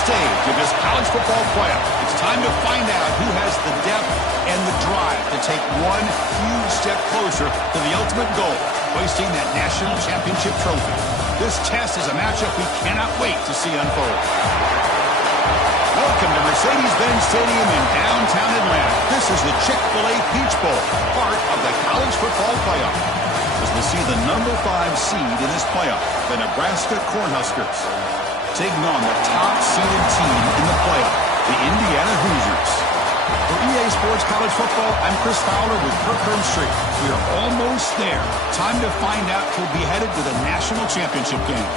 stage of this college football playoff. It's time to find out who has the depth and the drive to take one huge step closer to the ultimate goal, hoisting that national championship trophy. This test is a matchup we cannot wait to see unfold. Welcome to Mercedes-Benz Stadium in downtown Atlanta. This is the Chick-fil-A Peach Bowl, part of the college football playoff. As we see the number 5 seed in this playoff, the Nebraska Cornhuskers, taking on the top-seeded team in the playoff, the Indiana Hoosiers. For EA Sports College Football, I'm Chris Fowler with Kirk Herbstreit. We are almost there. Time to find out who'll be headed to the national championship game.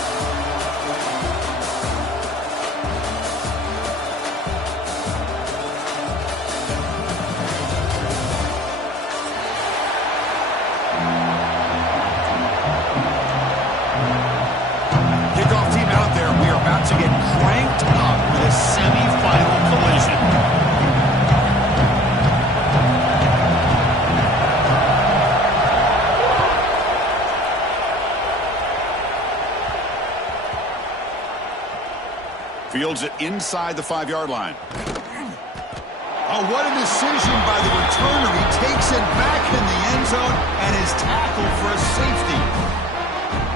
To get cranked up with a semifinal collision. Fields it inside the 5-yard line. Oh, what a decision by the returner. He takes it back in the end zone and is tackled for a safety.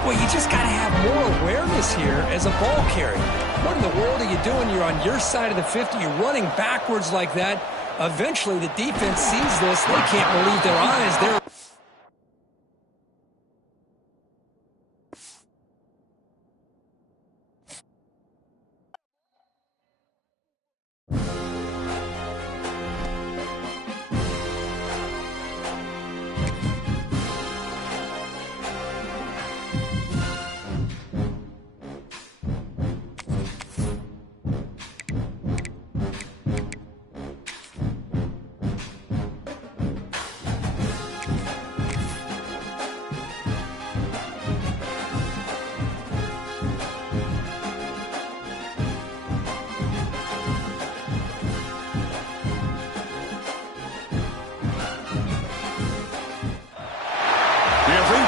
Well, you just got to have more awareness here as a ball carrier. What in the world are you doing? You're on your side of the 50. You're running backwards like that. Eventually, the defense sees this. They can't believe their eyes. They're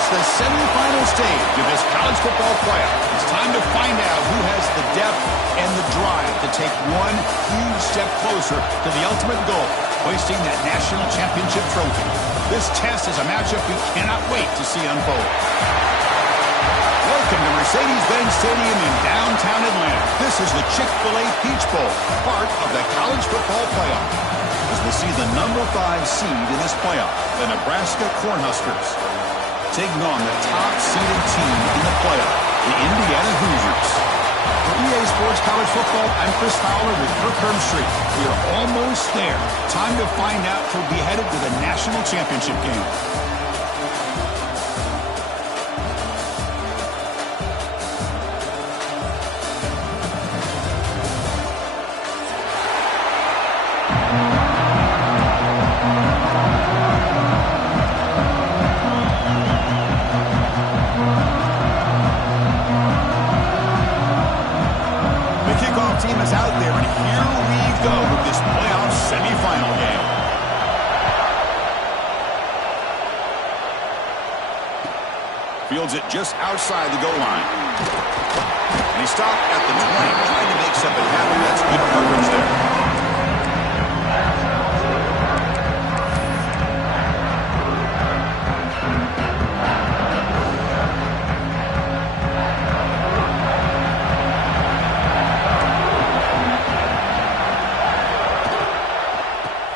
the semifinal stage of this college football playoff. It's time to find out who has the depth and the drive to take one huge step closer to the ultimate goal, hoisting that national championship trophy. This test is a matchup we cannot wait to see unfold. Welcome to Mercedes-Benz Stadium in downtown Atlanta. This is the Chick-fil-A Peach Bowl, part of the college football playoff. As we see the number 5 seed in this playoff, the Nebraska Cornhuskers, taking on the top-seeded team in the playoff, the Indiana Hoosiers. For EA Sports College Football, I'm Chris Fowler with Kirk Herbstreit. We are almost there. Time to find out who'll be headed to the national championship game. Team is out there, and here we go with this playoff semifinal game. Fields it just outside the goal line. And he stopped at the 20, trying to make something happen. That's good coverage there.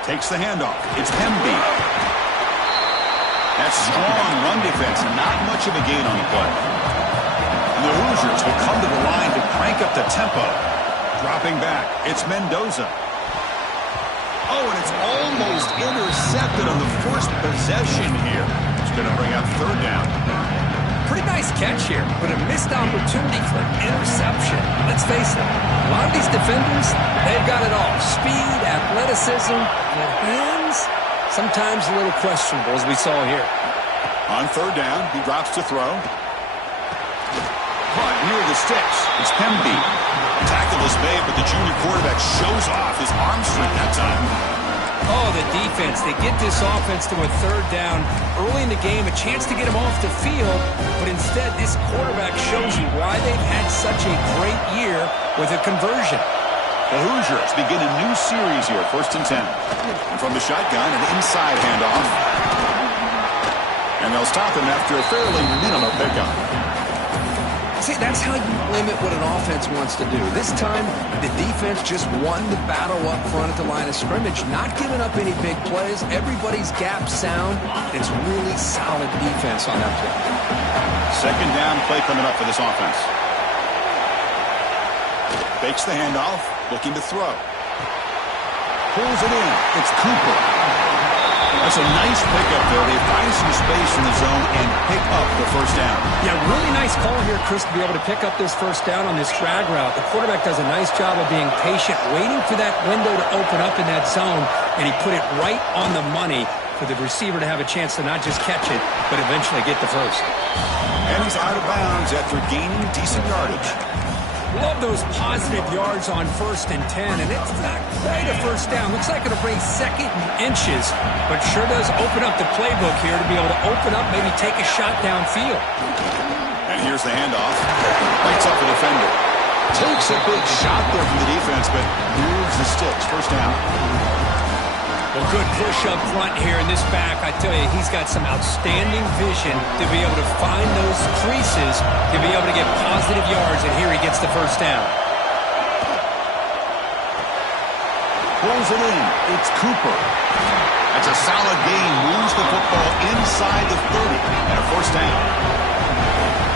Takes the handoff. It's Hemby. That's strong run defense. Not much of a gain on the play. And the Hoosiers will come to the line to crank up the tempo. Dropping back. It's Mendoza. Oh, and it's almost intercepted on the first possession here. It's going to bring up 3rd down. pretty nice catch here, but a missed opportunity for an interception. Let's face it, a lot of these defenders, they've got it all. Speed, athleticism, and hands, sometimes a little questionable, as we saw here. On 3rd down, he drops to throw. Caught near the sticks. It's Hemby. Tackle is made, but the junior quarterback shows off his arm strength that time. Oh, the defense. They get this offense to a 3rd down early in the game, a chance to get him off the field, but instead this quarterback shows you why they've had such a great year with a conversion. The Hoosiers begin a new series here, 1st and 10. And from the shotgun, an inside handoff. And they'll stop him after a fairly minimal pickup. See, that's how you limit what an offense wants to do. This time, the defense just won the battle up front at the line of scrimmage, not giving up any big plays. Everybody's gap sound. It's really solid defense on that play. 2nd down play coming up for this offense. Fakes the handoff, looking to throw. Pulls it in. It's Cooper. That's a nice pickup there. They find some space in the zone and pick up the 1st down. Yeah, really nice call here, Chris, to be able to pick up this 1st down on this drag route. The quarterback does a nice job of being patient, waiting for that window to open up in that zone, and he put it right on the money for the receiver to have a chance to not just catch it, but eventually get the 1st. And he's out of bounds after gaining decent yardage. Love those positive yards on 1st and 10, and it's not quite a 1st down. Looks like it'll bring 2nd and inches, but sure does open up the playbook here to be able to open up, maybe take a shot downfield. And here's the handoff. Lights up the defender. Takes a big shot there from the defense, but moves the sticks. 1st down. Well, good push up front here in this back. I tell you, he's got some outstanding vision to be able to find those creases, to be able to get positive yards, and here he gets the 1st down. Pulls it in. It's Cooper. That's a solid gain. Moves the football inside the 30 and a 1st down.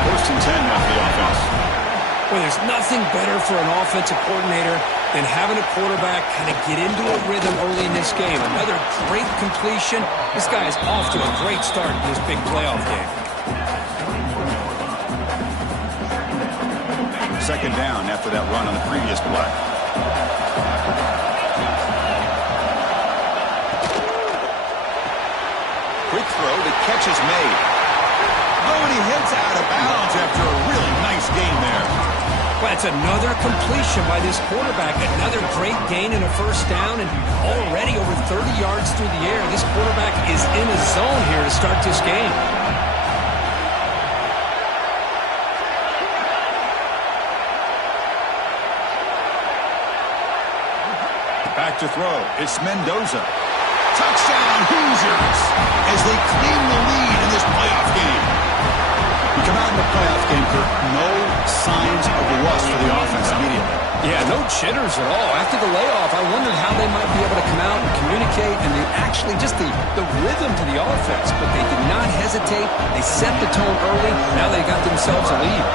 1st and 10 now for the offense. Well, there's nothing better for an offensive coordinator than having a quarterback kind of get into a rhythm early in this game. Another great completion. This guy is off to a great start in this big playoff game. 2nd down after that run on the previous play. Quick throw, the catch is made. Oh, and he hits out of bounds after a really nice gain there. Well, it's another completion by this quarterback. Another great gain and a 1st down, and already over 30 yards through the air. This quarterback is in a zone here to start this game. Back to throw. It's Mendoza. Touchdown, Hoosiers, as they claim the lead in this playoff game. We come out in the playoff game, Kirk, no signs of rust for the offense immediately. Yeah, no jitters at all. After the layoff, I wondered how they might be able to come out and communicate, and actually just the rhythm to the offense. But they did not hesitate. They set the tone early. Now they got themselves a lead.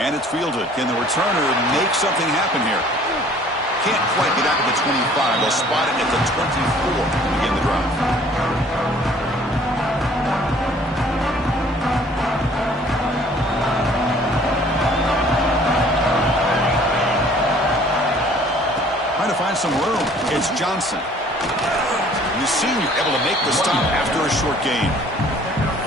And it's fielded. Can the returner make something happen here? Can't quite get out to the 25. They'll spot it at the 24 to begin the drive. Trying to find some room. It's Johnson. The senior able to make the stop after a short gain.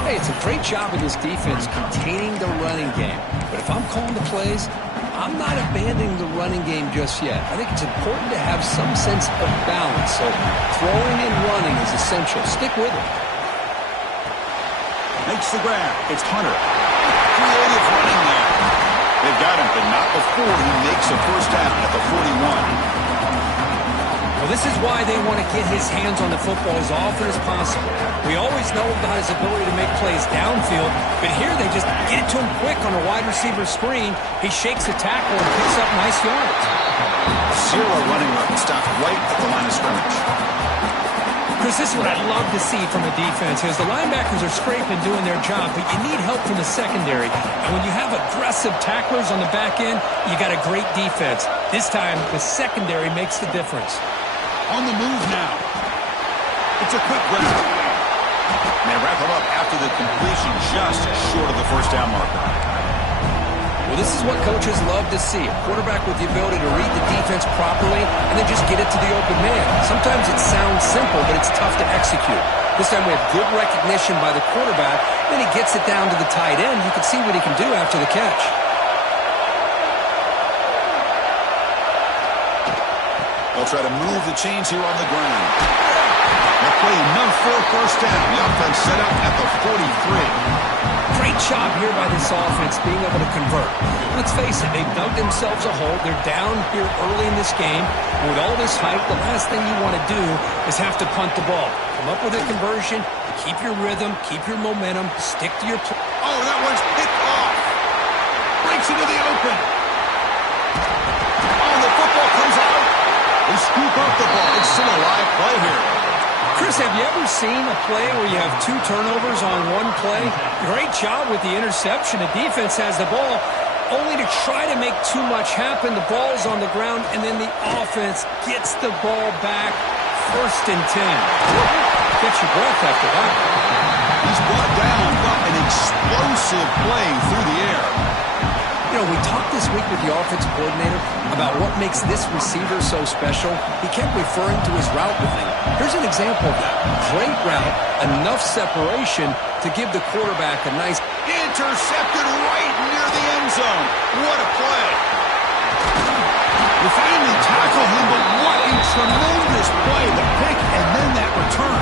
Hey, it's a great job of this defense containing the running game. But if I'm calling the plays, I'm not abandoning the running game just yet. I think it's important to have some sense of balance. So throwing and running is essential. Stick with it. Makes the grab. It's Hunter. Creative running there. They've got him, but not before he makes a 1st down at the 41. Well, this is why they want to get his hands on the football as often as possible. We always know about his ability to make plays downfield, but here they just get it to him quick on a wide receiver screen. He shakes the tackle and picks up nice yards. Zero running route stopped right at the line of scrimmage. Chris, this is what I'd love to see from a defense is the linebackers are scraping, doing their job, but you need help from the secondary. And when you have aggressive tacklers on the back end, you got a great defense. This time, the secondary makes the difference. On the move now. It's a quick grab. And they wrap him up after the completion just short of the 1st down marker. Well, this is what coaches love to see. A quarterback with the ability to read the defense properly and then just get it to the open man. Sometimes it sounds simple, but it's tough to execute. This time we have good recognition by the quarterback. Then he gets it down to the tight end. You can see what he can do after the catch. They'll try to move the chains here on the ground. They're playing enough for a 1st down. The offense set up at the 43. Great job here by this offense being able to convert. Let's face it, they've dug themselves a hole. They're down here early in this game. With all this hype, the last thing you want to do is have to punt the ball. Come up with a conversion, keep your rhythm, keep your momentum, stick to your play. Oh, that one's picked off. Breaks into the open. Oh, the football comes out. They scoop up the ball. It's still a live play here. Chris, have you ever seen a play where you have 2 turnovers on one play? Great job with the interception. The defense has the ball, only to try to make too much happen. The ball's on the ground, and then the offense gets the ball back. 1st and 10. Catch your breath after that. He's brought down from an explosive play through the air. You know, we talked this week with the offensive coordinator about what makes this receiver so special. He kept referring to his route running. Here's an example of that. Great route, enough separation to give the quarterback a nice... Intercepted right near the end zone. What a play. They finally tackle him, but what a tremendous play. The pick and then that return.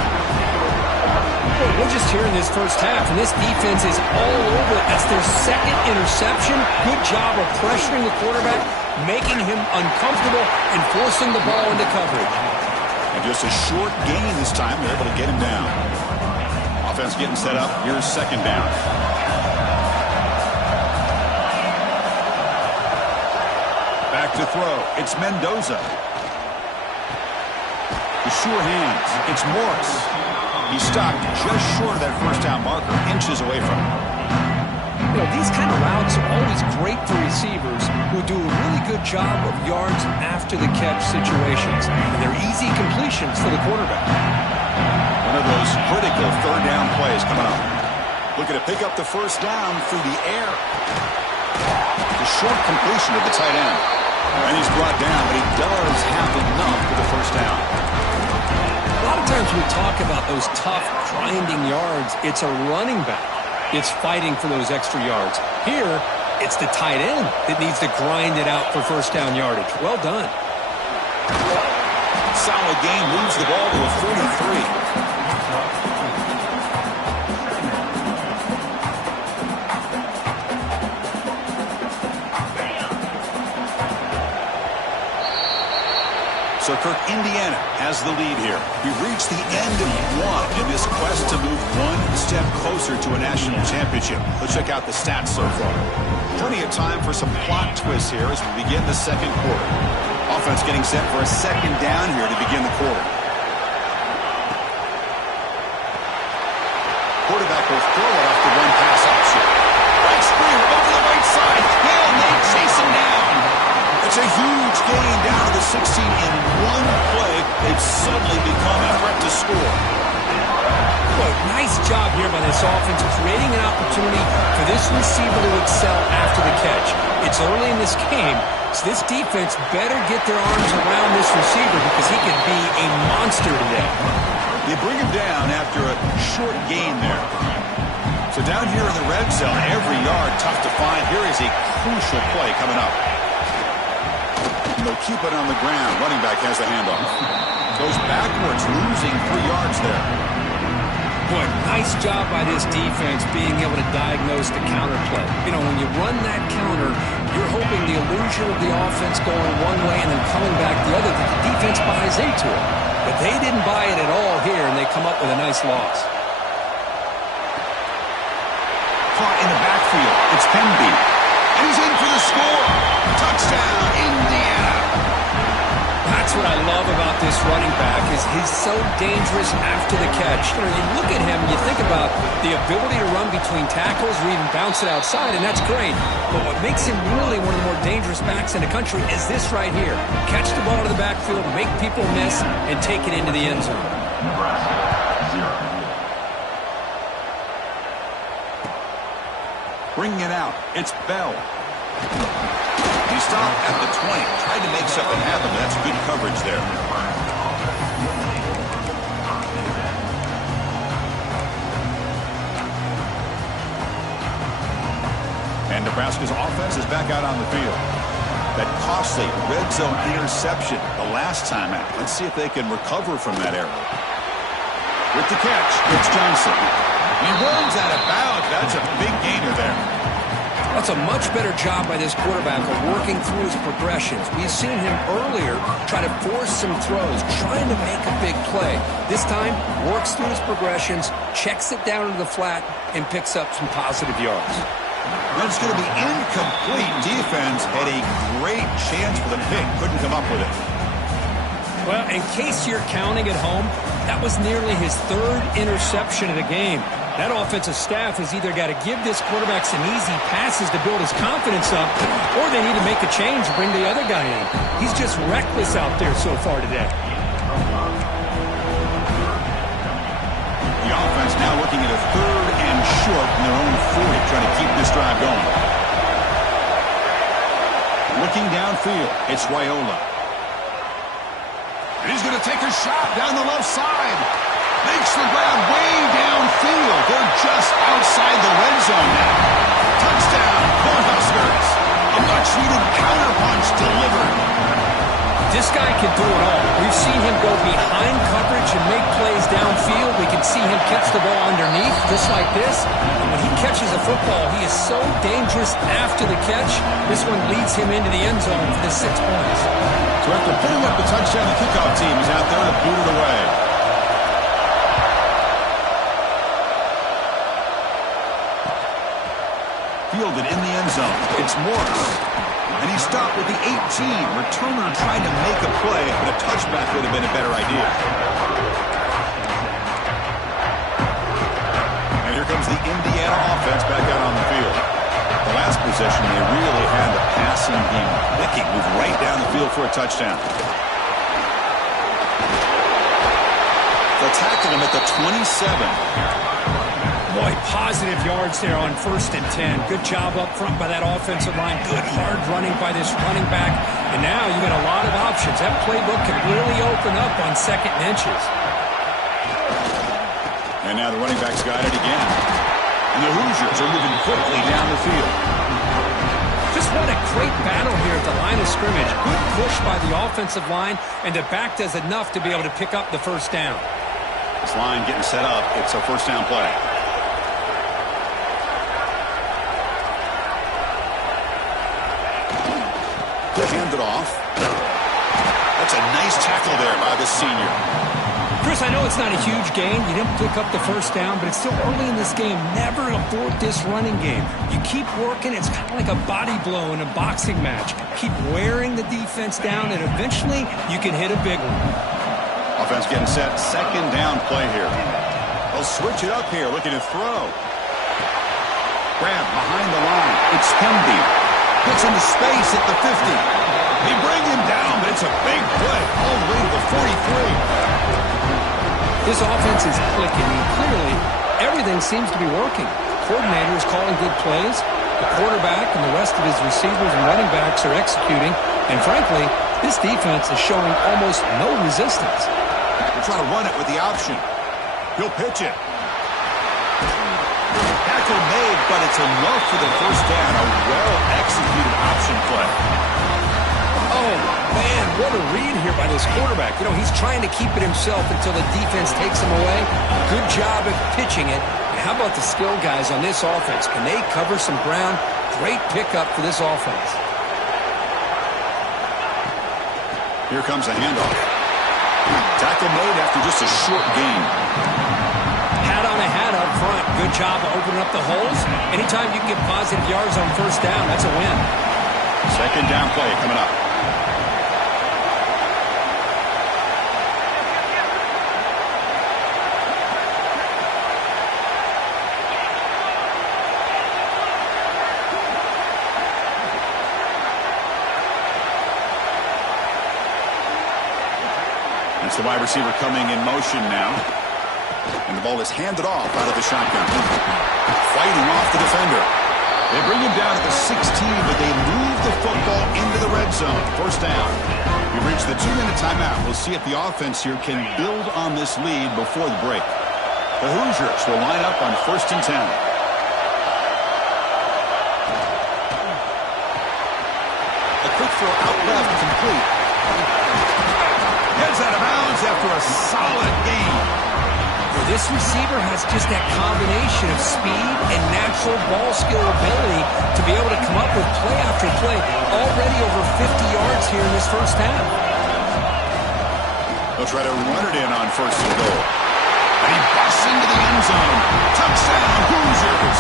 We're just here in this first half, and this defense is all over it. That's their 2nd interception. Good job of pressuring the quarterback, making him uncomfortable, and forcing the ball into coverage. And just a short gain this time. They're able to get him down. Offense getting set up. Here's 2nd down. Back to throw. It's Mendoza. The sure hands. It's Morris. He's stopped just short of that 1st down marker, inches away from him. You know, these kind of routes are always great for receivers who do a really good job of yards after the catch situations. And they're easy completions for the quarterback. One of those critical 3rd down plays coming up. Looking to pick up the 1st down through the air. The short completion of the tight end. And he's brought down, but he does have enough for the 1st down. A lot of times we talk about those tough, grinding yards. It's a running back. It's fighting for those extra yards. Here, it's the tight end that needs to grind it out for 1st down yardage. Well done. Solid gain, moves the ball to a 43. So Kirk, Indiana has the lead here. We've reached the end of one in this quest to move one step closer to a national championship. Let's check out the stats so far. Plenty of time for some plot twists here as we begin the 2nd quarter. Offense getting set for a 2nd down here to begin the quarter. Quarterback will throw it off the one pass option. Right screen over the right side. Hill, and they chase him down. It's a huge gain down to the 16 in one play. They've suddenly become a threat to score. Boy, nice job here by this offense, creating an opportunity for this receiver to excel after the catch. It's early in this game, so this defense better get their arms around this receiver because he could be a monster today. They bring him down after a short gain there. So down here in the red zone, every yard tough to find. Here is a crucial play coming up. They'll keep it on the ground. Running back has the handoff. Goes backwards, losing 3 yards there. Boy, nice job by this defense being able to diagnose the counter play. You know, when you run that counter, you're hoping the illusion of the offense going one way and then coming back the other, that the defense buys into it. But they didn't buy it at all here, and they come up with a nice loss. Caught in the backfield. It's Penby. And he's in for the score. Touchdown, Indiana. That's what I love about this running back is he's so dangerous after the catch. You know, you look at him, you think about the ability to run between tackles or even bounce it outside, and that's great. But what makes him really one of the more dangerous backs in the country is this right here. Catch the ball to the backfield, make people miss, and take it into the end zone. Bringing it out. It's Bell. He stopped at the 20. Tried to make something happen, but that's good coverage there. And Nebraska's offense is back out on the field. That costly red zone interception the last time out. Let's see if they can recover from that error. With the catch, it's Johnson. He runs out of bounds. That's a big gainer there. That's a much better job by this quarterback of working through his progressions. We've seen him earlier try to force some throws, trying to make a big play. This time, works through his progressions, checks it down into the flat, and picks up some positive yards. That's going to be incomplete. Defense had a great chance for the pick. Couldn't come up with it. Well, in case you're counting at home, that was nearly his third interception of the game. That offensive staff has either got to give this quarterback some easy passes to build his confidence up, or they need to make a change and bring the other guy in. He's just reckless out there so far today. The offense now looking at a 3rd and short in their own 40, trying to keep this drive going. Looking downfield, it's Raiola. He's going to take a shot down the left side. Makes the grab way downfield. They're just outside the red zone now. Touchdown, Cornhuskers. A much-needed counterpunch delivered. This guy can do it all. We've seen him go behind coverage and make plays downfield. We can see him catch the ball underneath, just like this. And when he catches a football, he is so dangerous after the catch. This one leads him into the end zone for the 6 points. So after putting up the touchdown, the kickoff team is out there to boot it away. Fielded in the end zone. It's Morris. And he stopped with the 18. Returner trying to make a play, but a touchback would have been a better idea. And here comes the Indiana offense back out on the field. The last possession, they really had the passing game clicking. Moved right down the field for a touchdown. They'll tackle him at the 27. Boy, positive yards there on 1st and 10. Good job up front by that offensive line. Good hard running by this running back. And now you got a lot of options. That playbook can really open up on 2nd and inches. And now the running back's got it again. And the Hoosiers are moving quickly down the field. Just what a great battle here at the line of scrimmage. Good push by the offensive line, and the back does enough to be able to pick up the 1st down. This line getting set up. It's a 1st down play. Hand it off. That's a nice tackle there by the senior. Chris, I know it's not a huge gain. You didn't pick up the 1st down, but it's still early in this game. Never abort this running game. You keep working. It's kind of like a body blow in a boxing match. Keep wearing the defense down, and eventually you can hit a big one. Offense getting set. 2nd down play here. They'll switch it up here, looking to throw. Grab behind the line. It's Hemby. Gets into space at the 50. They bring him down, but it's a big play all the way to the 43. This offense is clicking, and clearly everything seems to be working. The coordinator is calling good plays. The quarterback and the rest of his receivers and running backs are executing. And frankly, this defense is showing almost no resistance. They're trying to run it with the option. He'll pitch it. Tackle made, but it's enough for the 1st down. A well-executed option play. Oh, man, what a read here by this quarterback. You know, he's trying to keep it himself until the defense takes him away. Good job at pitching it. And how about the skill guys on this offense? Can they cover some ground? Great pickup for this offense. Here comes a handoff. Tackle made after just a short gain. Hat on a hat up front. Good job of opening up the holes. Anytime you can get positive yards on 1st down, that's a win. 2nd down play coming up. That's the wide receiver coming in motion now. And the ball is handed off out of the shotgun. Fighting off the defender. They bring him down at the 16, but they move the football into the red zone. 1st down. We've reached the 2-minute timeout. We'll see if the offense here can build on this lead before the break. The Hoosiers will line up on 1st and 10. A quick throw out left, complete. Gets out of bounds after a solid gain. This receiver has just that combination of speed and natural ball skill ability to be able to come up with play after play. Already over 50 yards here in this first half. They'll try to run it in on first and goal. And he busts into the end zone. Touchdown, Hoosiers!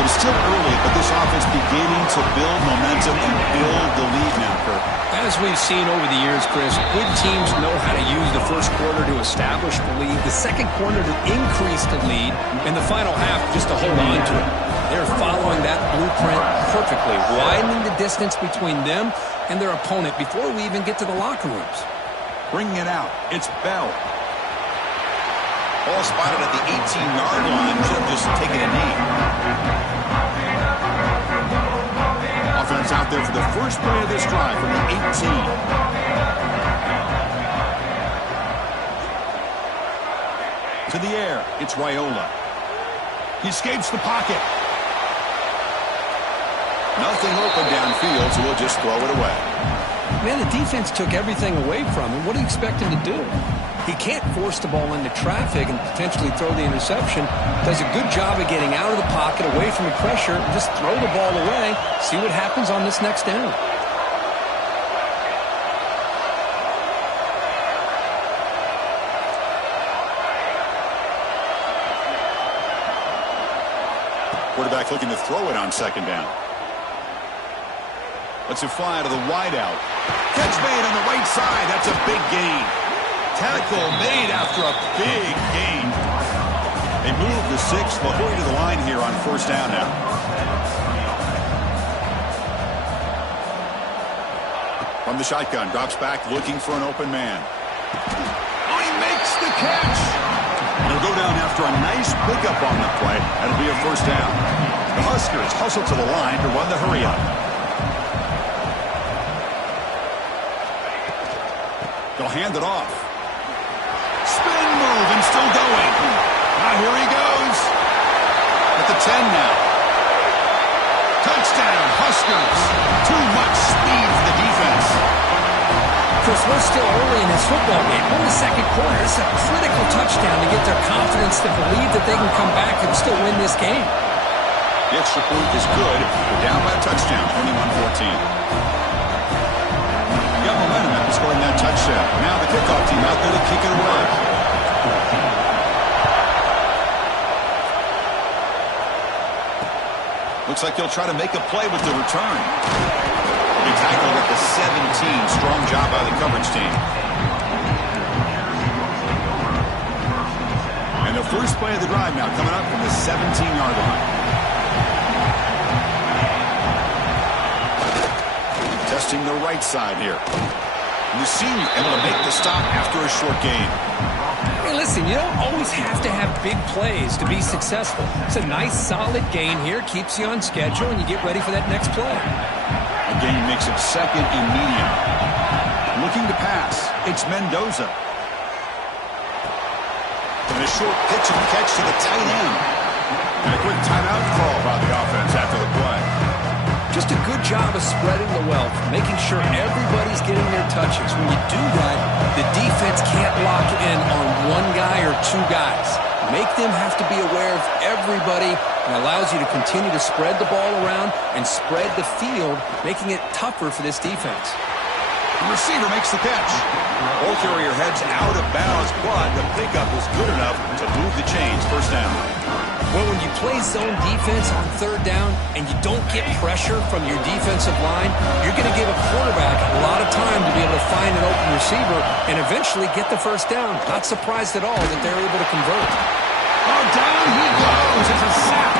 So it's still early, but this offense beginning to build momentum and build the lead now, Kirk. As we've seen over the years, Chris, good teams know how to use the first quarter to establish the lead, the second quarter to increase the lead, and the final half just to hold on to it. They're following that blueprint perfectly, widening the distance between them and their opponent before we even get to the locker rooms. Bringing it out, it's Bell. Ball spotted at the 18-yard line. Should have just taken a knee. Offense out there for the first play of this drive from the 18. To the air, it's Raiola. He escapes the pocket. Nothing open downfield, so we'll just throw it away. Man, the defense took everything away from him. What do you expect him to do? He can't force the ball into traffic and potentially throw the interception. Does a good job of getting out of the pocket, away from the pressure, just throw the ball away, see what happens on this next down. Quarterback looking to throw it on second down. Let's it fly to the wideout. Catch made on the right side. That's a big gain. Tackle made after a big gain. They move the 6. They'll hurry to the line here on first down now. From the shotgun, drops back looking for an open man. Oh, he makes the catch. He'll go down after a nice pickup on the play. That'll be a first down. The Huskers hustle to the line to run the hurry up. They'll hand it off. Spin move and still going. Now here he goes. At the 10 now. Touchdown, Huskers. Too much speed for the defense. Chris, we're still early in this football game. We're in the second quarter. It's a critical touchdown to get their confidence to believe that they can come back and still win this game. The extra point is good. We're down by a touchdown, 21-14. Got momentum after scoring that touchdown. Now the kickoff team out there to kick it away. Looks like he'll try to make a play with the return. He tackled at the 17. Strong job by the coverage team. And the first play of the drive now coming up from the 17-yard line. Testing the right side here. And the senior able to make the stop after a short gain. Hey, listen, you don't always have to have big plays to be successful. It's a nice, solid gain here. Keeps you on schedule, and you get ready for that next play. A gain makes it second and medium. Looking to pass. It's Mendoza. And a short pitch and catch to the tight end. And a quick timeout call by the offense after the play. Just a good job of spreading the wealth, making sure everybody's getting their touches. When you do that, the defense can't lock in on one guy or two guys. Make them have to be aware of everybody, and allows you to continue to spread the ball around and spread the field, making it tougher for this defense. The receiver makes the catch. Ball carrier heads out of bounds, but the pickup was good enough to move the chains. First down. Well, when you play zone defense on third down and you don't get pressure from your defensive line, you're going to give a quarterback a lot of time to be able to find an open receiver and eventually get the first down. Not surprised at all that they're able to convert. Oh, down he goes. It's a sack.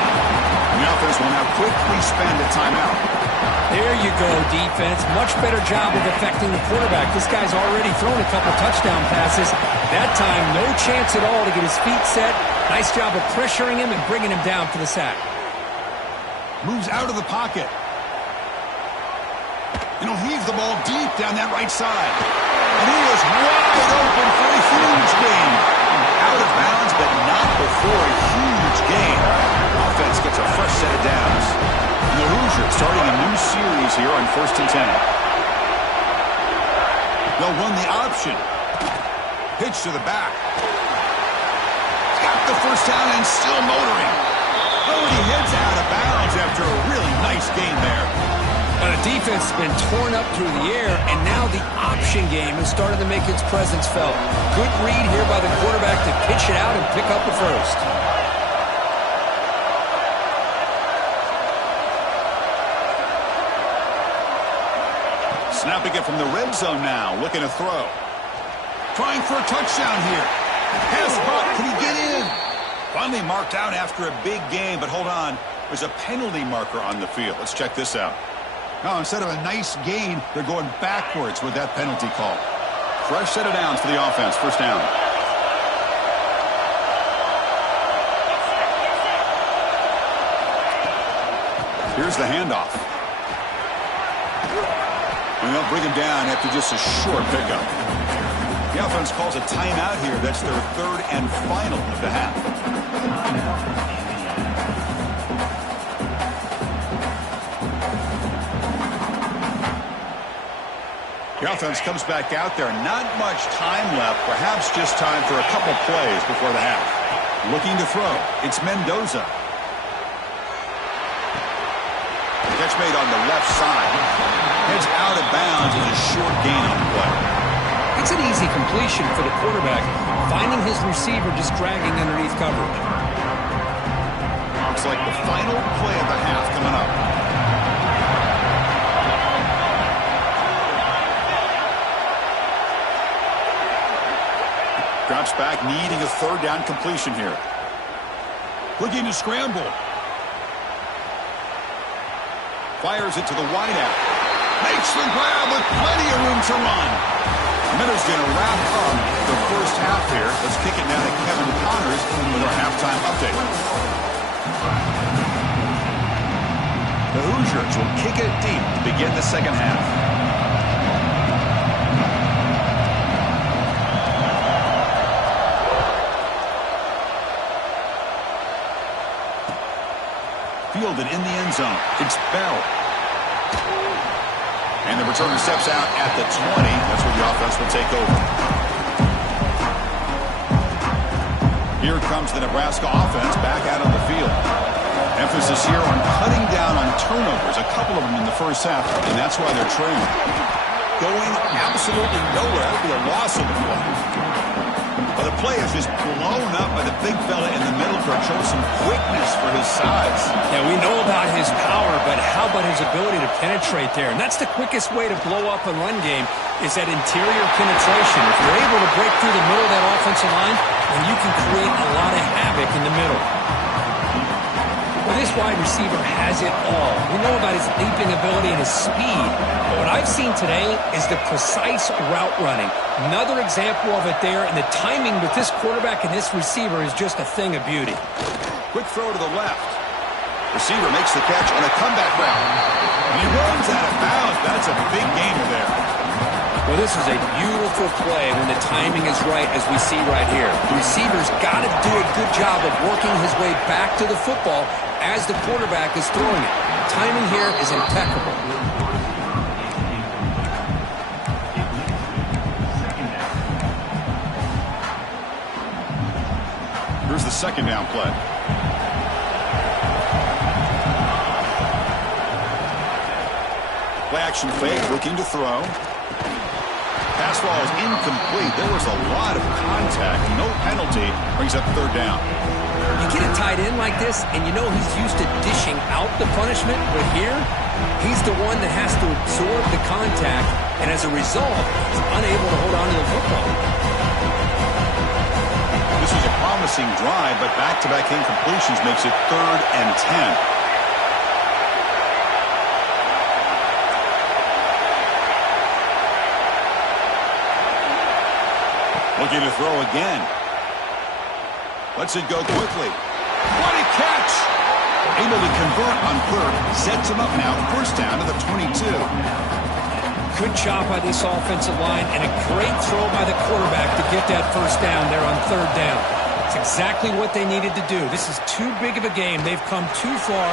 And the offense will now quickly spend a timeout. There you go, defense. Much better job of affecting the quarterback. This guy's already thrown a couple touchdown passes. That time, no chance at all to get his feet set. Nice job of pressuring him and bringing him down for the sack. Moves out of the pocket. And he'll heave the ball deep down that right side. And he is wide open for a huge gain. Out of bounds, but not before a huge gain. Offense gets a fresh set of downs. And the Hoosiers starting a new series here on 1st and 10. They'll run the option. Pitch to the back. the first down and still motoring. Oh, and he heads out of bounds after a really nice gain there. The defense has been torn up through the air, and now the option game has started to make its presence felt. Good read here by the quarterback to pitch it out and pick up the first. Snapping it from the red zone now, looking to throw. Trying for a touchdown here. Pass caught, can he get in? Finally marked out after a big game, but hold on. There's a penalty marker on the field. Let's check this out. Now, instead of a nice gain, they're going backwards with that penalty call. Fresh set of downs for the offense. First down. Here's the handoff. And they'll bring him down after just a short pickup. The offense calls a timeout here. That's their third and final of the half. The offense comes back out there. Not much time left. Perhaps just time for a couple plays before the half. Looking to throw. It's Mendoza. Catch made on the left side. Heads out of bounds as a short gain on the play. It's an easy completion for the quarterback, finding his receiver just dragging underneath coverage. Looks like the final play of the half coming up. Drops back, needing a third down completion here. Looking to scramble. Fires it to the wideout. Makes the grab with plenty of room to run. Minter's going to wrap up the first half here. Let's kick it down to Kevin Connors with our halftime update. The Hoosiers will kick it deep to begin the second half. Fielded in the end zone. It's Bell. And the returner steps out at the 20. That's where the offense will take over. Here comes the Nebraska offense back out on the field. Emphasis here on cutting down on turnovers, a couple of them in the first half, and that's why they're trailing. Going absolutely nowhere. That'll be a loss of the play. But the play is just blown up by the big fella in the middle for showing some quickness for his size. Yeah, we know about his power, but how about his ability to penetrate there? And that's the quickest way to blow up a run game is that interior penetration. If you're able to break through the middle of that offensive line, then you can create a lot of havoc in the middle. Well, this wide receiver has it all. We know about his leaping ability and his speed. But what I've seen today is the precise route running. Another example of it there, and the timing with this quarterback and this receiver is just a thing of beauty. Quick throw to the left. Receiver makes the catch on a comeback route. And he runs out of bounds. That's a big gainer there. Well, this is a beautiful play when the timing is right, as we see right here. The receiver's got to do a good job of working his way back to the football as the quarterback is throwing it. Timing here is impeccable. Here's the second down play. Play action fake, looking to throw. Pass ball is incomplete. There was a lot of contact. No penalty. Brings up third down. You get a tight end like this, and you know he's used to dishing out the punishment, but here, he's the one that has to absorb the contact, and as a result, he's unable to hold on to the football. This was a promising drive, but back-to-back incompletions makes it 3rd and 10. Looking to throw again. Lets it go quickly. What a catch! Able to convert on 3rd. Sets him up now. First down to the 22. Good job by this offensive line and a great throw by the quarterback to get that first down there on 3rd down. It's exactly what they needed to do. This is too big of a game. They've come too far.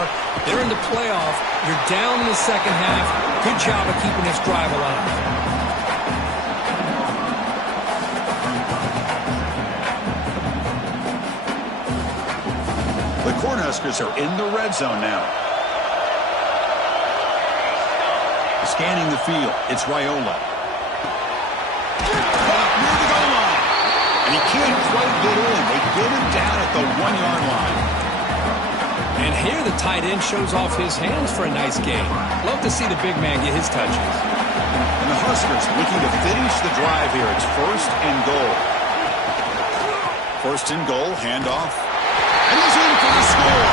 They're in the playoff. You're down in the second half. Good job of keeping this drive alive. Huskers are in the red zone now. Scanning the field, it's Raiola. Caught near the goal line. And he can't quite get in. They get him down at the 1-yard line. And here the tight end shows off his hands for a nice game. Love to see the big man get his touches. And the Huskers looking to finish the drive here. It's 1st and goal. 1st and goal, handoff. And he's in for the score.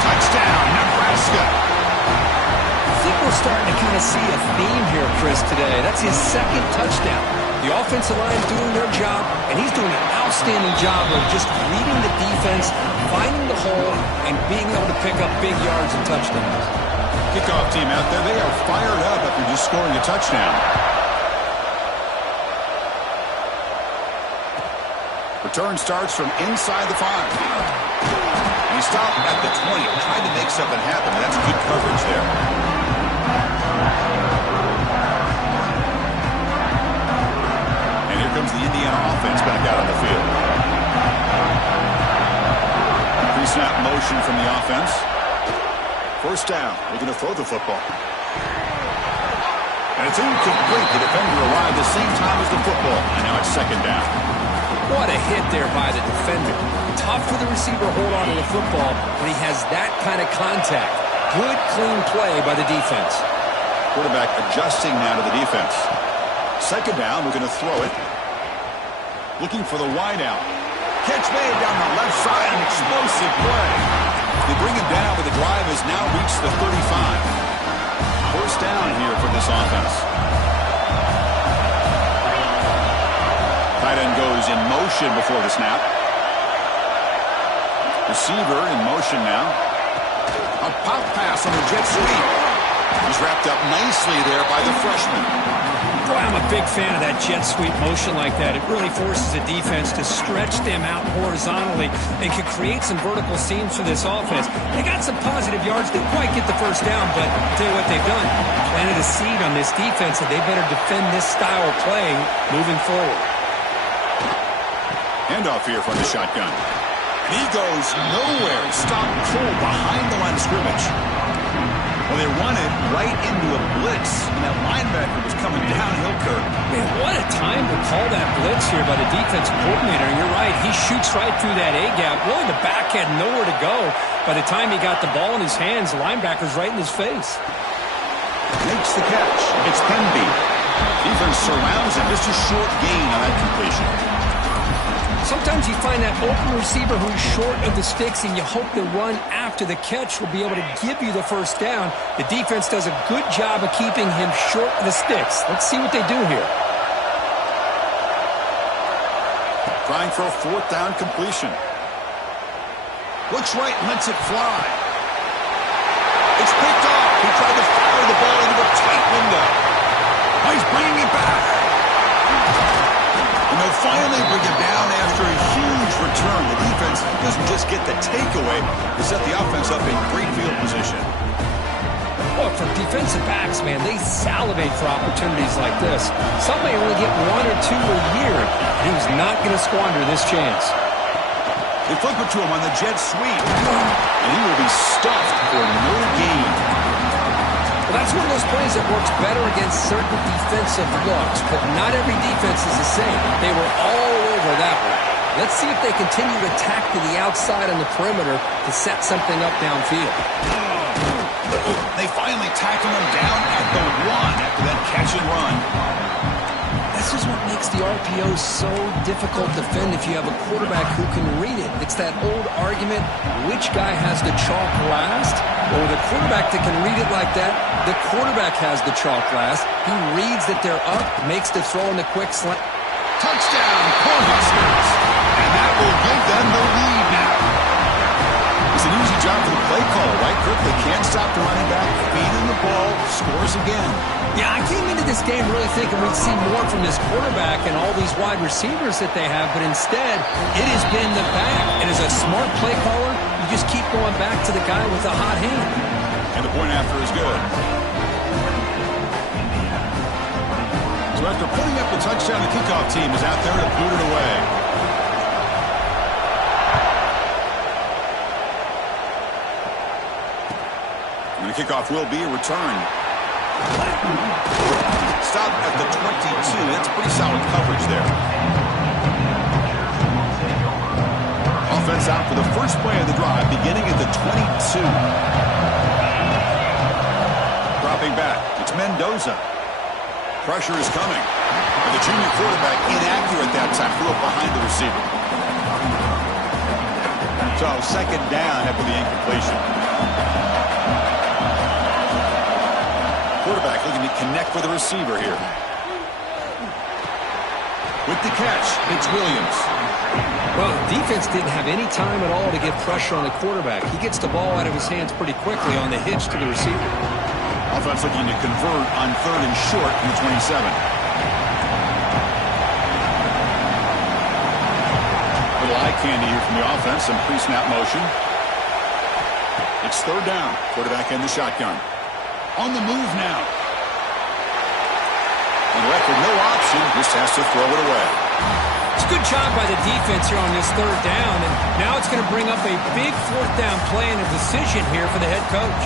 Touchdown, Nebraska. I think we're starting to kind of see a theme here, Chris, today. That's his 2nd touchdown. The offensive line is doing their job, and he's doing an outstanding job of just reading the defense, finding the hole, and being able to pick up big yards and touchdowns. Kickoff team out there, they are fired up after just scoring a touchdown. Return starts from inside the 5. And he stopped at the 20, trying to make something happen. That's good coverage there. And here comes the Indiana offense back out on the field. Pre-snap motion from the offense. 1st down. We're going to throw the football. And it's incomplete. The defender arrived the same time as the football. And now it's 2nd down. What a hit there by the defender. Tough for the receiver to hold on to the football when he has that kind of contact. Good, clean play by the defense. Quarterback adjusting now to the defense. 2nd down, we're going to throw it. Looking for the wide out. Catch made down the left side, an explosive play. They bring him down, but the drive has now reached the 35. 1st down here for this offense. Tight end goes in motion before the snap. Receiver in motion now. A pop pass on the jet sweep. He's wrapped up nicely there by the freshman. Boy, I'm a big fan of that jet sweep motion like that. It really forces a defense to stretch them out horizontally and can create some vertical seams for this offense. They got some positive yards. Didn't quite get the 1st down, but I'll tell you what they've done. Planted a seed on this defense, and they better defend this style of play moving forward. Handoff here from the shotgun. He goes nowhere. Stop cold behind the line of scrimmage. Well, they run it right into a blitz, and that linebacker was coming downhill, Kirk. Man, what a time to call that blitz here by the defensive coordinator. And you're right, he shoots right through that A-gap. Really, the back had nowhere to go. By the time he got the ball in his hands, the linebacker's right in his face. Makes the catch. It's Penby. Defense surrounds him. Just a short gain on that completion. Sometimes you find that open receiver who's short of the sticks, and you hope the run after the catch will be able to give you the 1st down. The defense does a good job of keeping him short of the sticks. Let's see what they do here. Trying for a 4th down completion. Looks right, lets it fly. It's picked off. He tried to fire the ball into a tight window. Oh, he's bringing it back. And they'll finally bring him down after a huge return. The defense doesn't just get the takeaway, they set the offense up in great field position. Well, for defensive backs, man, they salivate for opportunities like this. Some may only get 1 or 2 a year, and he was not going to squander this chance. They flip it to him on the jet sweep, and he will be stuffed for no gain. Well, that's one of those plays that works better against certain defensive looks, but not every defense is the same. They were all over that one. Let's see if they continue to attack to the outside on the perimeter to set something up downfield. They finally tackle him down at the 1 after that catch and run. This is what makes the RPO so difficult to defend if you have a quarterback who can read it. It's that old argument, which guy has the chalk last? Well, with a quarterback that can read it like that, the quarterback has the chalk last. He reads that they're up, makes the throw in the quick slant. Touchdown, Cornhuskers! And that will give them the lead now. It's an easy job for the play caller, right, Kirk? They can't stop the running back, feeding the ball, scores again. Yeah, I came into this game really thinking we'd see more from this quarterback and all these wide receivers that they have, but instead, it has been the back. And as a smart play caller, you just keep going back to the guy with the hot hand. And the point after is good. So after putting up the touchdown, the kickoff team is out there to boot it away. The kickoff will be a return. Stop at the 22. That's pretty solid coverage there. Offense out for the first play of the drive, beginning at the 22. Dropping back, it's Mendoza. Pressure is coming. And the junior quarterback inaccurate that time, threw it behind the receiver. So second down after the incompletion. Quarterback looking to connect with the receiver here. With the catch, it's Williams. Well, defense didn't have any time at all to get pressure on the quarterback. He gets the ball out of his hands pretty quickly on the hitch to the receiver. Offense looking to convert on 3rd and short from the 27. Little eye candy here from the offense. Some pre-snap motion. It's 3rd down. Quarterback in the shotgun. On the move now. On record, no option. Just has to throw it away. It's a good job by the defense here on this 3rd down. And now it's going to bring up a big 4th down play and a decision here for the head coach.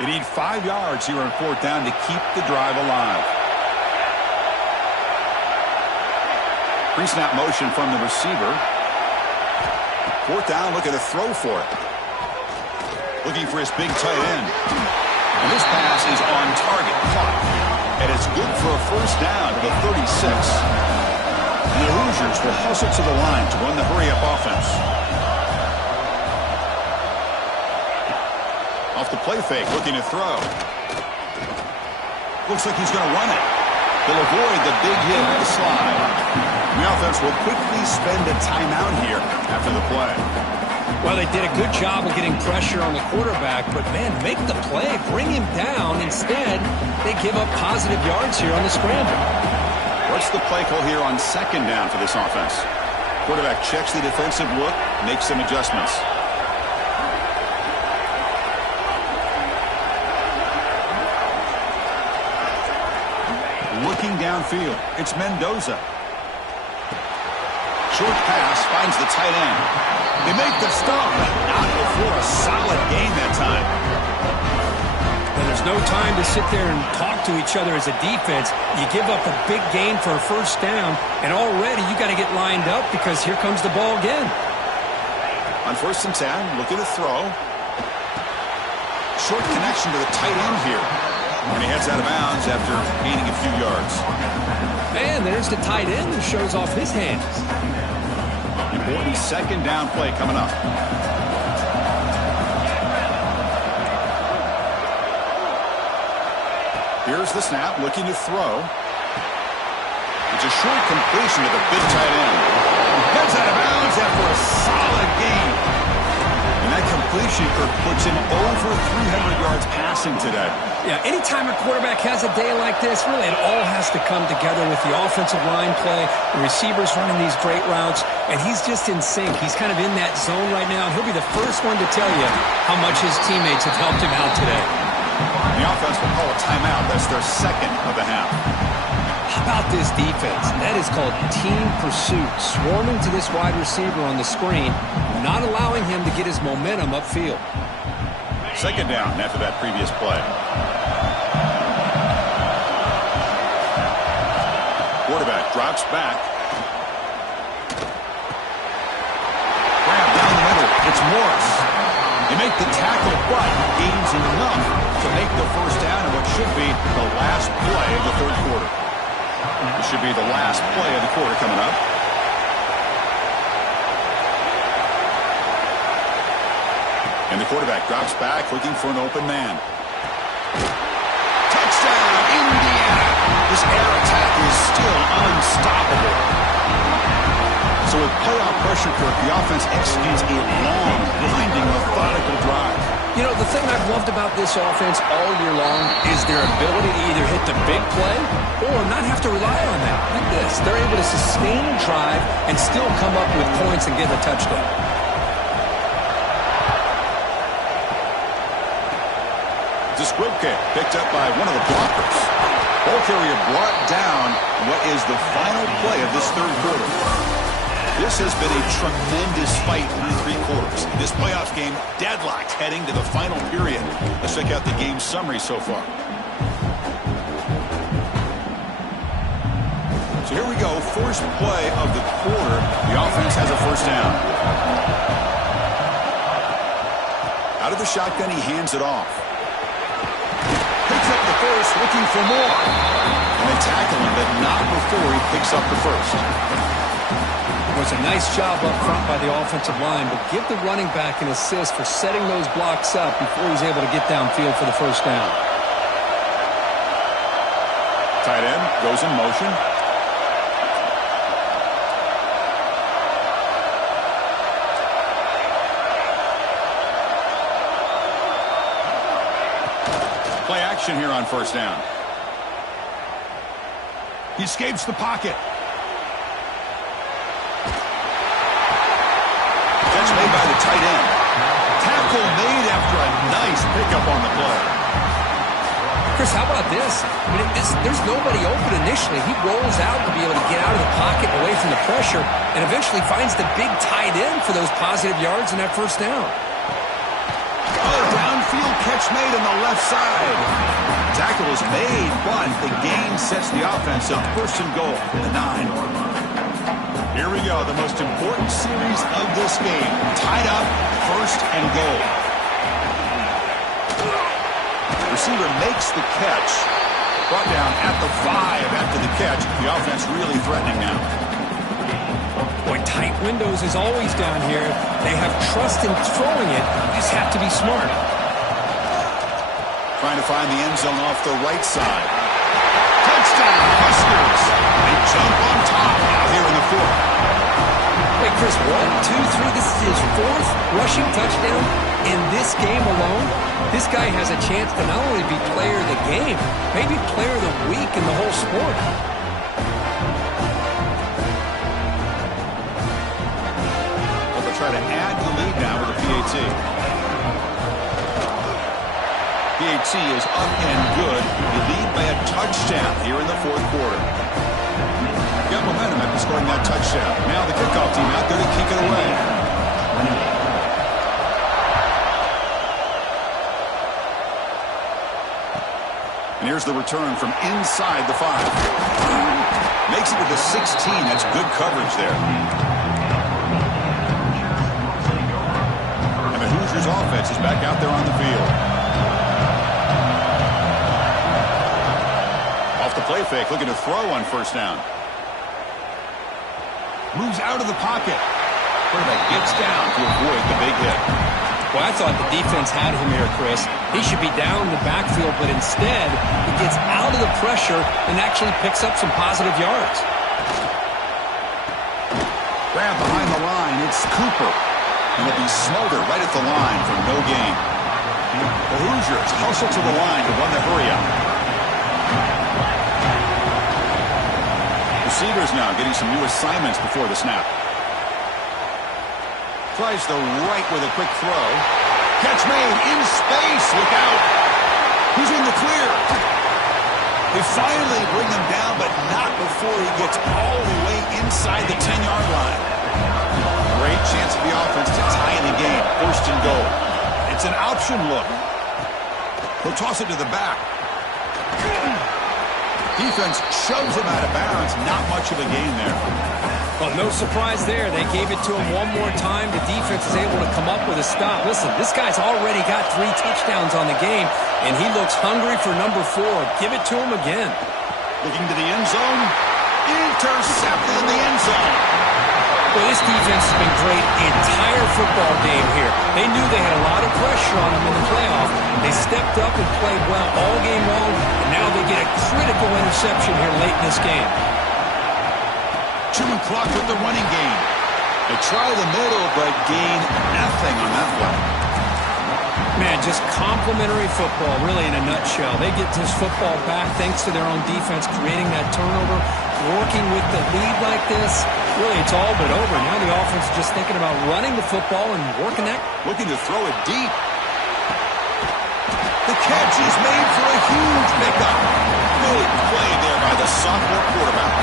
They need 5 yards here on 4th down to keep the drive alive. Pre-snap motion from the receiver. 4th down, looking to throw for it. Looking for his big tight end. And this pass is on target, caught. And it's good for a 1st down to the 36. And the Hoosiers will hustle to the line to run the hurry-up offense. Off the play fake, looking to throw. Looks like he's going to run it. He'll avoid the big hit with the slide. The offense will quickly spend a timeout here after the play. Well, they did a good job of getting pressure on the quarterback, but, man, make the play, bring him down. Instead, they give up positive yards here on the scramble. What's the play call here on 2nd down for this offense? Quarterback checks the defensive look, makes some adjustments. Looking downfield, it's Mendoza. Short pass finds the tight end. They make the stop, but not before a solid gain that time. And there's no time to sit there and talk to each other as a defense. You give up a big gain for a 1st down, and already you got to get lined up because here comes the ball again. On 1st and 10, looking to throw. Short connection to the tight end here. And he heads out of bounds after gaining a few yards. And there's the tight end who shows off his hands. Important 2nd down play coming up. Here's the snap, looking to throw. It's a short completion to the big tight end. Heads out of bounds after a solid gain. And that completion, Kirk, puts him over 300 yards passing today. Yeah, anytime a quarterback has a day like this, really it all has to come together with the offensive line play, the receivers running these great routes, and he's just in sync. He's kind of in that zone right now, and he'll be the first one to tell you how much his teammates have helped him out today. The offense will call a timeout. That's their 2nd of the half. How about this defense? That is called team pursuit, swarming to this wide receiver on the screen, not allowing him to get his momentum upfield. 2nd down after that previous play. Quarterback drops back. Grab down the middle. It's Morris. They make the tackle, but gains enough to make the 1st down in what should be the last play of the 3rd quarter. It should be the last play of the quarter coming up. And the quarterback drops back, looking for an open man. Touchdown, Indiana! This air attack is still unstoppable. So with playoff pressure, Kirk, the offense executes a long, blinding, methodical drive. You know, the thing I've loved about this offense all year long is their ability to either hit the big play or not have to rely on that. Like this, they're able to sustain a drive and still come up with points and get a touchdown. It's a squib kick picked up by one of the blockers. Ball carrier brought down what is the final play of this 3rd quarter. This has been a tremendous fight through 3 quarters. This playoff game deadlocked heading to the final period. Let's check out the game summary so far. So here we go, first play of the quarter. The offense has a first down. Out of the shotgun, he hands it off. Picks up the first, looking for more. And they tackle him, but not before he picks up the first. It was a nice job up front by the offensive line, but give the running back an assist for setting those blocks up before he's able to get downfield for the first down. Tight end goes in motion. Play action here on first down. He escapes the pocket. Catch made by the tight end. Tackle made after a nice pickup on the play. Chris, how about this? I mean, there's nobody open initially. He rolls out to be able to get out of the pocket away from the pressure and eventually finds the big tight end for those positive yards and that first down. Oh, downfield catch made on the left side. Tackle is made, but the gain sets the offense up. First and goal, the 9. Here we go, the most important series of this game. Tied up, first and goal. Receiver makes the catch. Brought down at the 5 after the catch. The offense really threatening now. Boy, tight windows is always down here. They have trust in throwing it. You just have to be smart. Trying to find the end zone off the right side. Touchdown, Huskers. They jump on top out here in the 4th. Hey, Chris, 1, 2, 3. This is his 4th rushing touchdown in this game alone. This guy has a chance to not only be player of the game, maybe player of the week in the whole sport. Well, they'll try to add the lead now with a PAT. PAT is up and good. You lead by a touchdown here in the 4th quarter. Got momentum after scoring that touchdown. Now the kickoff team out there to kick it away. And here's the return from inside the 5. Makes it to the 16. That's good coverage there. And the Hoosiers offense is back out there on the field. Off the play fake, looking to throw on first down. Moves out of the pocket. Quarterback gets down to avoid the big hit. Well, I thought the defense had him here, Chris. He should be down in the backfield, but instead, he gets out of the pressure and actually picks up some positive yards. Grab behind the line, it's Cooper. And he'll be smothered right at the line for no gain. The Hoosiers hustle to the line to run the hurry-up. Receivers now getting some new assignments before the snap. Tries the right with a quick throw. Catch made in space. Look out. He's in the clear. They finally bring him down, but not before he gets all the way inside the 10-yard line. Great chance for the offense to tie the game. First and goal. It's an option look. He'll toss it to the back. Defense shoves him out of bounds. Not much of a gain there. Well, no surprise there. They gave it to him one more time. The defense is able to come up with a stop. Listen, this guy's already got 3 touchdowns on the game, and he looks hungry for number 4. Give it to him again. Looking to the end zone. Intercepted in the end zone. Well, this defense has been great the entire football game here. They knew they had a lot of pressure on them in the playoff. They stepped up and played well all game long, and now they get a critical interception here late in this game. Chewing clock with the running game. They try the middle, but gain nothing on that play. Man, just complimentary football, really, in a nutshell. They get this football back thanks to their own defense, creating that turnover, working with the lead like this. Really, it's all but over. Now the offense is just thinking about running the football and working that. Looking to throw it deep. The catch is made for a huge pickup. Good play there by the sophomore quarterback.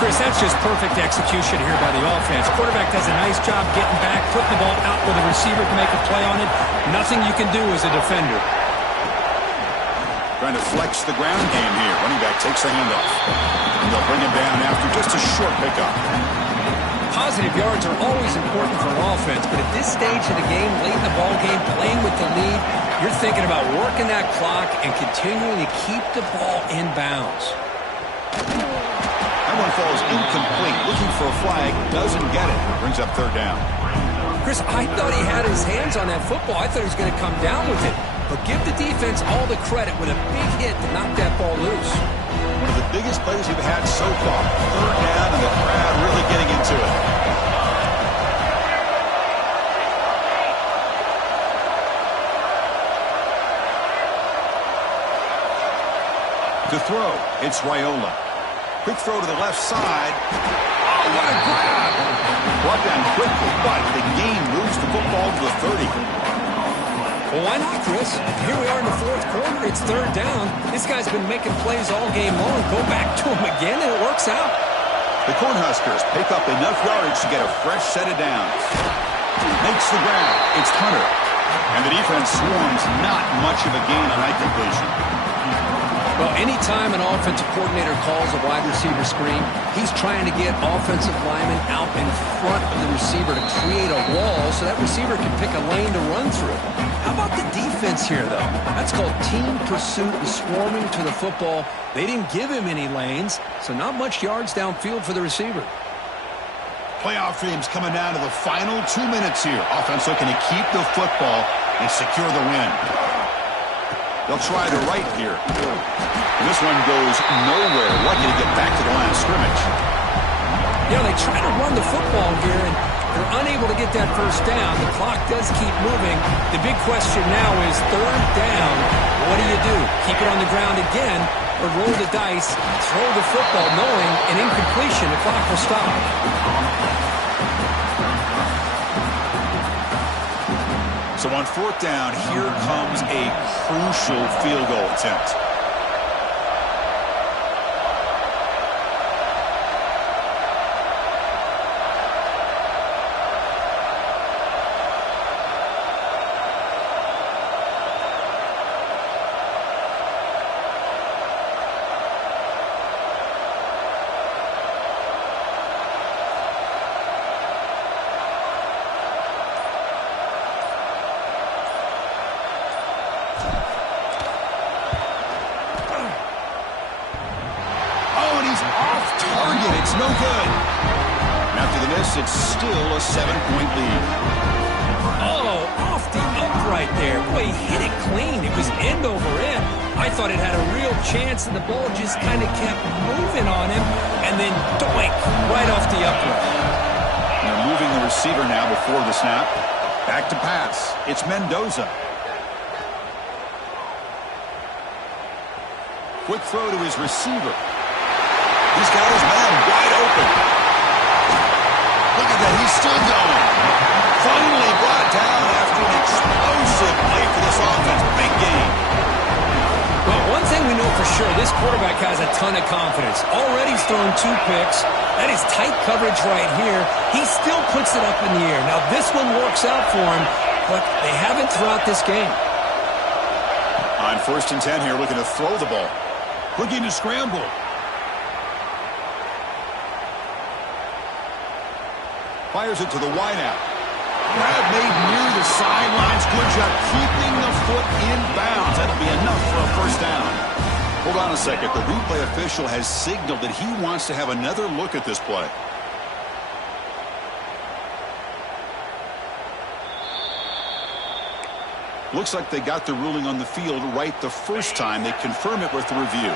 Chris, that's just perfect execution here by the offense. Quarterback does a nice job getting back, putting the ball out where the receiver can make a play on it. Nothing you can do as a defender. Trying to flex the ground game here. Running back takes the handoff. And they'll bring him down after just a short pickup. Positive yards are always important for an offense, but at this stage of the game, late in the ball game, playing with the lead, you're thinking about working that clock and continuing to keep the ball in bounds. That one falls incomplete. Looking for a flag. Doesn't get it. Brings up third down. Chris, I thought he had his hands on that football. I thought he was going to come down with it. But give the defense all the credit with a big hit to knock that ball loose. One of the biggest plays we've had so far. Third down and the crowd really getting into it. To throw, it's Raiola. Quick throw to the left side. Oh, what a grab! Brought down quickly, but the gain moves the football to the 30. Well, why not, Chris? Here we are in the fourth quarter. It's third down. This guy's been making plays all game long. Go back to him again, and it works out. The Cornhuskers pick up enough yardage to get a fresh set of downs. Makes the grab. It's Hunter. And the defense swarms. Not much of a gain on that completion. Well, anytime an offensive coordinator calls a wide receiver screen, he's trying to get offensive linemen out in front of the receiver to create a wall so that receiver can pick a lane to run through. How about the defense here, though? That's called team pursuit and swarming to the football. They didn't give him any lanes, so not much yards downfield for the receiver. Playoff dreams coming down to the final 2 minutes here. Offense looking to keep the football and secure the win. They'll try the right here. And this one goes nowhere. Lucky to get back to the line of scrimmage. You know, they try to run the football here, and they're unable to get that first down. The clock does keep moving. The big question now is third down. What do? Keep it on the ground again, or roll the dice, throw the football, knowing an incompletion, the clock will stop. So on fourth down, here comes a crucial field goal attempt. It's no good. And after the miss, it's still a 7-point lead. Oh, off the upright there. Boy, he hit it clean. It was end over end. I thought it had a real chance, and the ball just kind of kept moving on him, and then doink, right off the upright. They're moving the receiver now before the snap. Back to pass. It's Mendoza. Quick throw to his receiver. He's got his man wide open. Look at that. He's still going. Finally brought down after an explosive play for this offense. Big game. Well, one thing we know for sure, this quarterback has a ton of confidence. Already he's thrown 2 picks. That is tight coverage right here. He still puts it up in the air. Now, this one works out for him, but they haven't throughout this game. On 1st and 10 here, looking to throw the ball. Looking to scramble. Fires it to the wideout. Grab made near the sidelines. Good job keeping the foot in bounds. That'll be enough for a first down. Hold on a second. The replay official has signaled that he wants to have another look at this play. Looks like they got the ruling on the field right the first time. They confirm it with the review.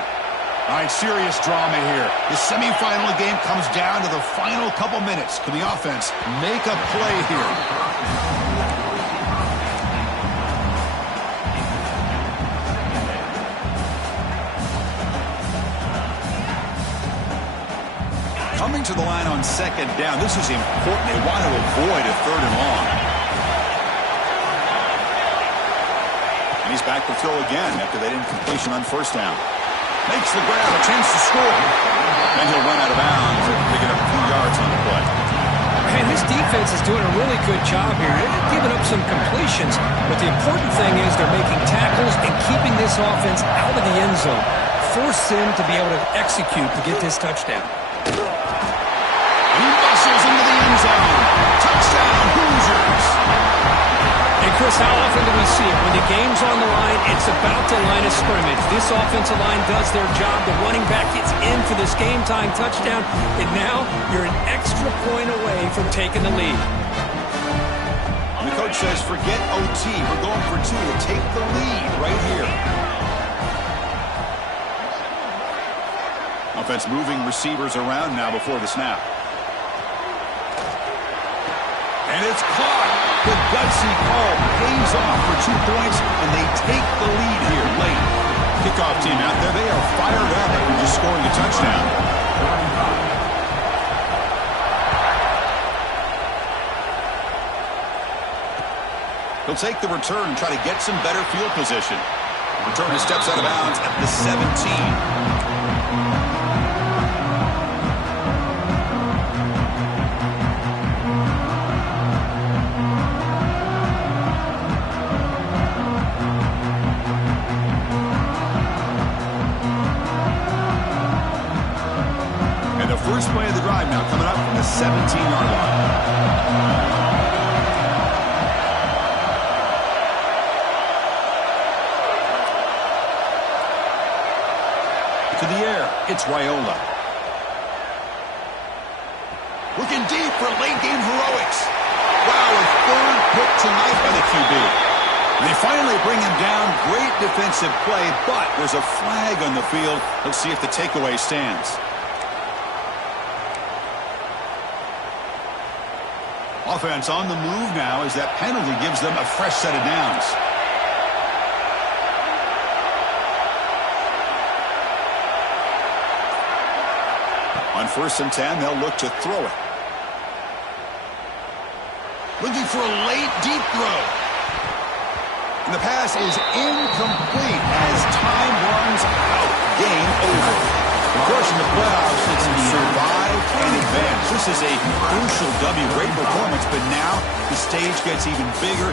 All right, serious drama here. The semifinal game comes down to the final couple minutes. Can the offense make a play here? Coming to the line on 2nd down. This is important. They want to avoid a 3rd and long. And he's back to throw again after that incompletion on 1st down. Makes the grab, a chance to score. And he'll run out of bounds after picking up a few yards on the play. Man, this defense is doing a really good job here. They're giving up some completions, but the important thing is they're making tackles and keeping this offense out of the end zone. Force them to be able to execute to get this touchdown. He muscles into the end zone. Touchdown, Hoosiers. And Chris, how often do we see it? When the game's on the line, it's about the line of scrimmage. This offensive line does their job. The running back gets in for this game-time touchdown, and now you're an extra point away from taking the lead. And the coach says, forget OT. We're going for 2 to take the lead right here. Offense moving receivers around now before the snap. And it's caught. The gutsy call pays off for 2 points, and they take the lead here late. Kickoff team out there, they are fired up after just scoring a touchdown. He'll take the return and try to get some better field position. Returner steps out of bounds at the 17. First play of the drive now coming up from the 17-yard line. To the air, it's Raiola. Looking deep for late-game heroics. Wow, a third pick tonight by the QB. They finally bring him down. Great defensive play, but there's a flag on the field. Let's see if the takeaway stands. Offense on the move now as that penalty gives them a fresh set of downs. On 1st and 10, they'll look to throw it. Looking for a late, deep throw. And the pass is incomplete as time runs out. Game over. Of course, in the playoffs, it's survive and advance. This is a crucial W. Great performance, but now the stage gets even bigger.